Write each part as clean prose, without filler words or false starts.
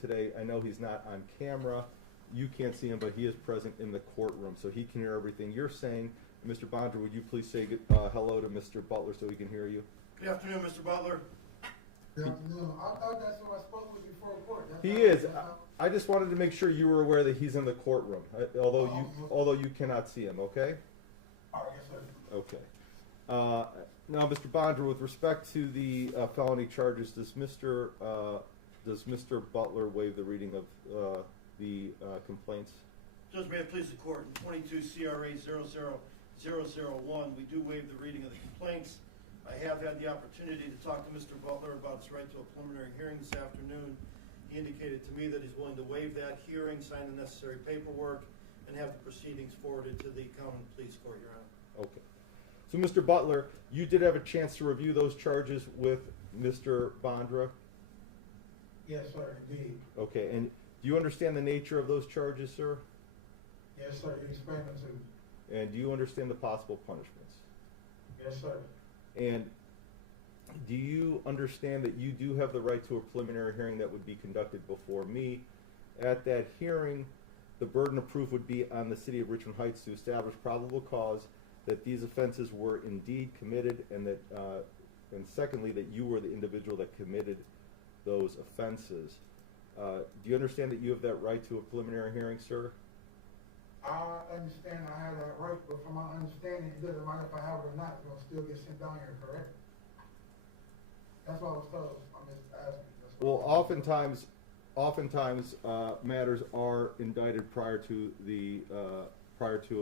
today. I know he's not on camera. You can't see him, but he is present in the courtroom, so he can hear everything you're saying. Mr. Bondra, would you please say hello to Mr. Butler so he can hear you? Good afternoon, Mr. Butler. Good afternoon. I thought that's who I spoke with before court. He is. I just wanted to make sure you were aware that he's in the courtroom, although you cannot see him, okay? All right, yes, sir. Okay. Now, Mr. Bondra, with respect to the felony charges, does Mr. Butler waive the reading of the complaints? Judge, may it please the court, in 22 CRA 00001, we do waive the reading of the complaints. I have had the opportunity to talk to Mr. Butler about his right to a preliminary hearing this afternoon. He indicated to me that he's willing to waive that hearing, sign the necessary paperwork, and have the proceedings forwarded to the common pleas court, Your Honor. Okay. So, Mr. Butler, you did have a chance to review those charges with Mr. Bondra? Yes, sir, indeed. Okay, and do you understand the nature of those charges, sir? Yes, sir, you explained them to me. And do you understand the possible punishments? Yes, sir. And do you understand that you do have the right to a preliminary hearing that would be conducted before me? At that hearing, the burden of proof would be on the City of Richmond Heights to establish probable cause that these offenses were indeed committed, and that, and secondly, that you were the individual that committed those offenses. Do you understand that you have that right to a preliminary hearing, sir? I understand I have that right, but from my understanding, it doesn't matter if I have it or not, it's gonna still get sent down here, correct? That's what I was told. I'm just asking. Well, oftentimes matters are indicted prior to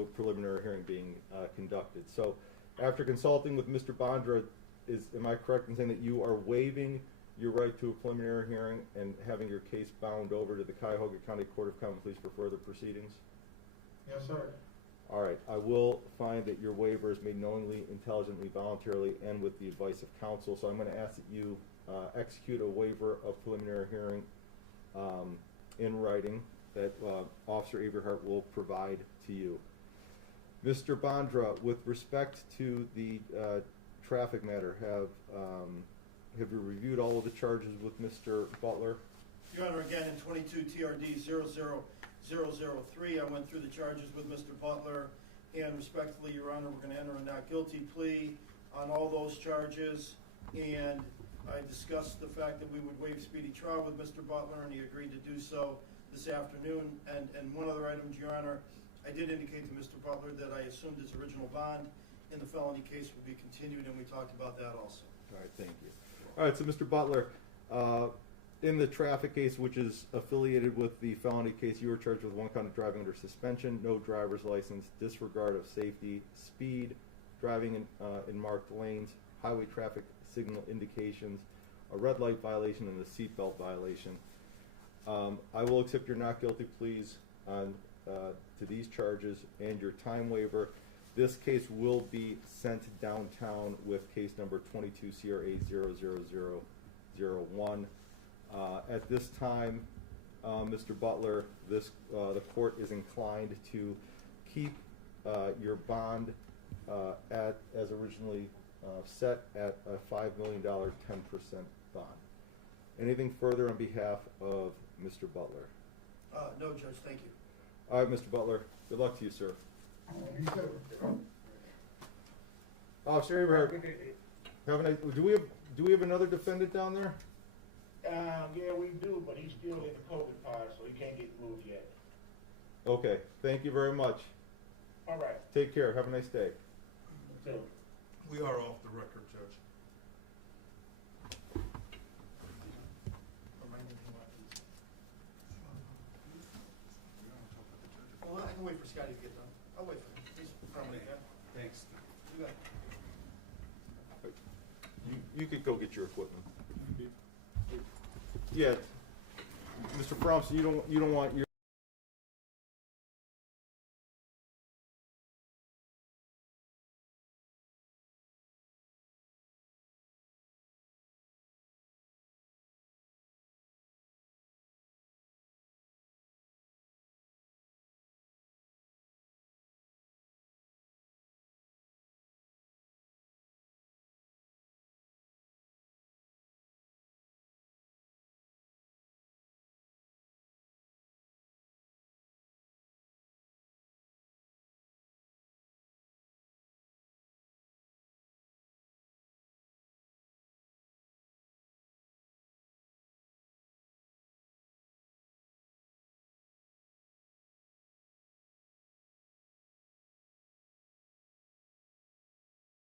a preliminary hearing being conducted. So, after consulting with Mr. Bondra, am I correct in saying that you are waiving your right to a preliminary hearing and having your case bound over to the Cuyahoga County Court of Common Pleas for further proceedings? Yes, sir. All right. I will find that your waiver is made knowingly, intelligently, voluntarily, and with the advice of counsel. So I'm going to ask that you execute a waiver of preliminary hearing in writing that Officer Averhart will provide to you. Mr. Bondra, with respect to the traffic matter, have you reviewed all of the charges with Mr. Butler? Your Honor, again, in 22 TRD 00003, I went through the charges with Mr. Butler, and respectfully, Your Honor, we're going to enter a not guilty plea on all those charges, and I discussed the fact that we would waive speedy trial with Mr. Butler, and he agreed to do so this afternoon. And one other item, Your Honor, I did indicate to Mr. Butler that I assumed his original bond in the felony case would be continued, and we talked about that also. All right, thank you. All right, so Mr. Butler, in the traffic case, which is affiliated with the felony case, you were charged with 1 count of driving under suspension, no driver's license, disregard of safety, speed, driving in marked lanes, highway traffic signal indications, a red light violation, and a seatbelt violation. I will accept your not guilty pleas on to these charges and your time waiver. This case will be sent downtown with case number 22 CRA 00001. At this time, Mr. Butler, the court is inclined to keep your bond as originally set at a $5 million 10% bond. Anything further on behalf of Mr. Butler? No, Judge, thank you. All right, Mr. Butler. Good luck to you, sir. You said, Officer Averhart, do we have another defendant down there? Yeah, we do, but he's still in the COVID pod, so he can't get moved yet. Okay. Thank you very much. All right. Take care. Have a nice day. So, We are off the record, Judge. Well, I can wait for Scotty to get done. I'll wait for him. He's permanent, yeah? Thanks. You got it. You could go get your equipment. Yeah, Mr. Fromson, you don't want your